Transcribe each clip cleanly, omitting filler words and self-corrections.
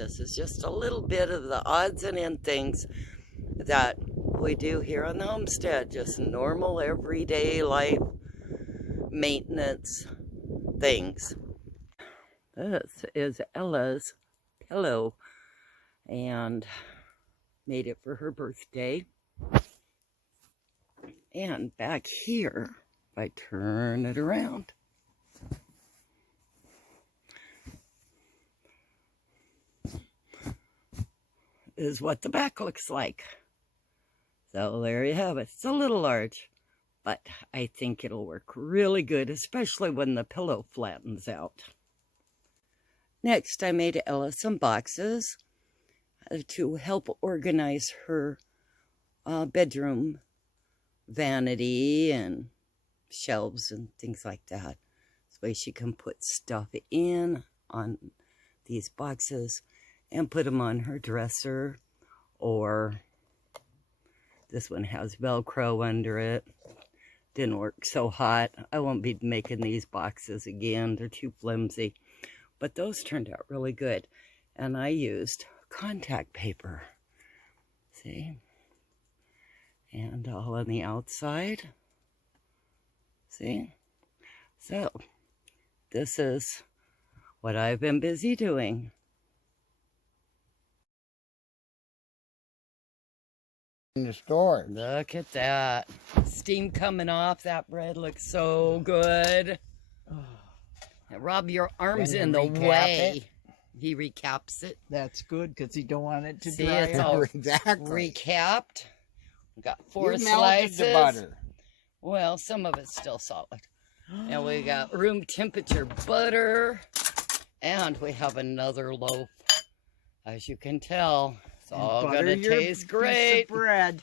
This is just a little bit of the odds and end things that we do here on the homestead. Just normal, everyday life maintenance things. This is Ella's pillow, and made it for her birthday. And back here, if I turn it around, is what the back looks like. So there you have it. It's a little large, but I think it'll work really good, especially when the pillow flattens out. Next, I made Ella some boxes to help organize her bedroom vanity and shelves and things like that. This way she can put stuff in on these boxes and put them on her dresser, or this one has Velcro under it. Didn't work so hot. I won't be making these boxes again. They're too flimsy. But those turned out really good. And I used contact paper. See? And all on the outside. See? So, this is what I've been busy doing. In the store. Look at that. Steam coming off. That bread looks so good. Rob, your arm's in the way. He recaps it. That's good, because he don't want it to See, dry it's out. all Exactly. recapped. We got 4 You melted slices. the butter. Well, some of it's still solid. And we got room temperature butter. And we have another loaf. As you can tell, it's all butter gonna your taste piece of great. bread.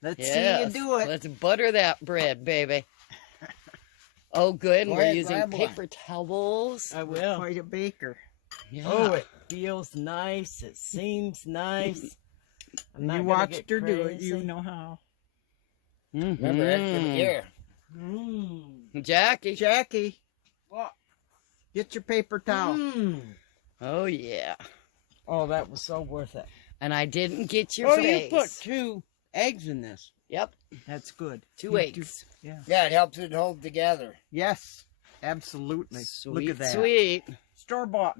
Let's see you do it. Let's butter that bread, baby. Oh, good. Go We're ahead, using grab one. paper towels. I will. Quite a baker. Yeah. Oh, it feels nice. It seems nice. I'm not You gonna watched get her do it. crazy. You know how. Remember, extra here. Jackie. Jackie, what? Get your paper towel. Oh, yeah. Oh, that was so worth it. And I didn't get your Oh, face. you put 2 eggs in this. Yep. That's good. 2 You eggs. Yeah. Yeah, it helps it hold together. Yes, absolutely. Sweet, Look at that. sweet. Store-bought.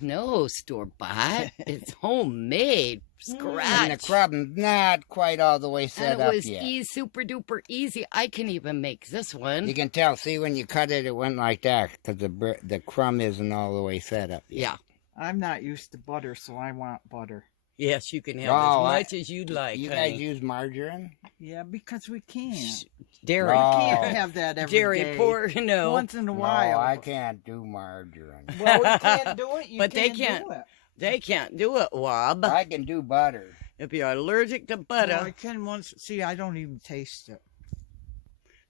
No store-bought. It's homemade. Scratch. And the crumb not quite all the way set And it up was yet. super duper easy. I can even make this one. You can tell. See, when you cut it, it went like that because the crumb isn't all the way set up yet. Yeah. I'm not used to butter, so I want butter. Yes, you can have Oh, as much as you'd like. You honey. guys use margarine? Yeah, because we can't. Dairy. We Oh. can't have that every Dairy day. pork, no. Once in a No, while. I can't do margarine. Well, we can't do it. You But they can't do can't. it. They can't do it, Wob. I can do butter. If you're allergic to butter. Well, I can once. See, I don't even taste it.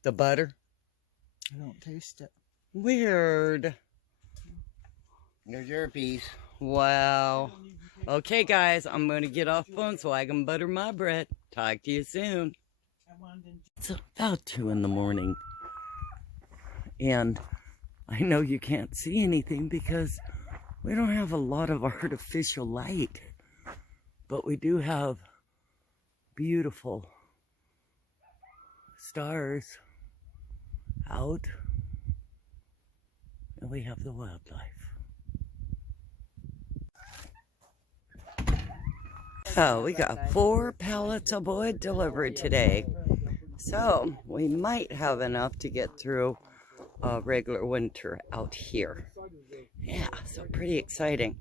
The butter? I don't taste it. Weird. There's your piece. Wow. Okay, guys, I'm going to get off phone so I can butter my bread. Talk to you soon. It's about 2 in the morning. And I know you can't see anything because we don't have a lot of artificial light. But we do have beautiful stars out. And we have the wildlife. Oh, we got 4 pallets of wood delivered today. So we might have enough to get through a regular winter out here. Yeah, so pretty exciting.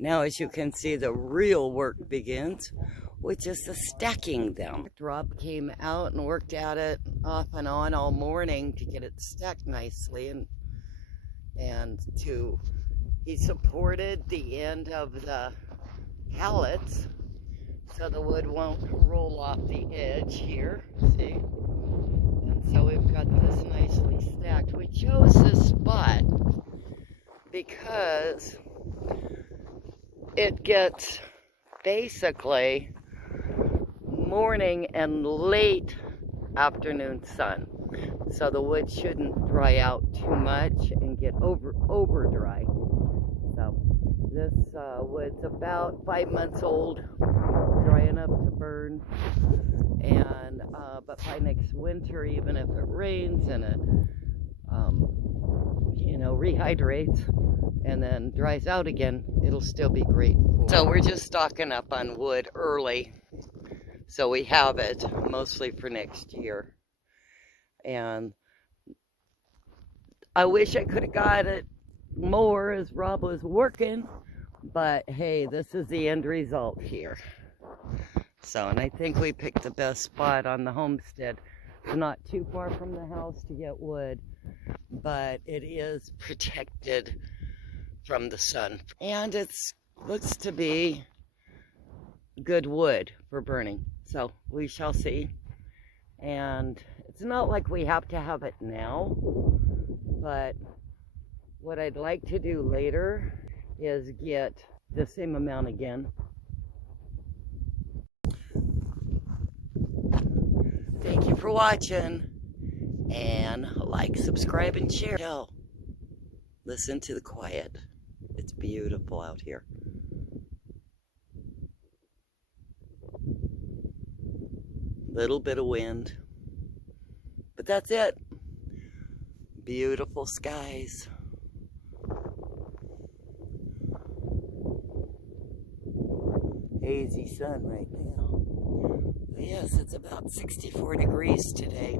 Now, as you can see, the real work begins, which is the stacking them. Rob came out and worked at it off and on all morning to get it stacked nicely, and he supported the end of the pallets so the wood won't roll off the edge here, see? And so we've got this nicely stacked. We chose this spot because it gets basically morning and late afternoon sun. So the wood shouldn't dry out too much and get over dry. So This wood's about 5 months old, dry enough to burn. And but by next winter, even if it rains and it rehydrates and then dries out again, it'll still be great. So we're just stocking up on wood early, so we have it mostly for next year. And I wish I could have got it more as Rob was working, but hey, this is the end result here. So, and I think we picked the best spot on the homestead. It's not too far from the house to get wood, but it is protected from the sun. And it looks to be good wood for burning. So we shall see. And it's not like we have to have it now, but what I'd like to do later is get the same amount again. Thank you for watching, and like, subscribe, and share. Listen to the quiet. It's beautiful out here. Little bit of wind, but that's it. Beautiful skies. Hazy sun right now. But yes, it's about 64 degrees today.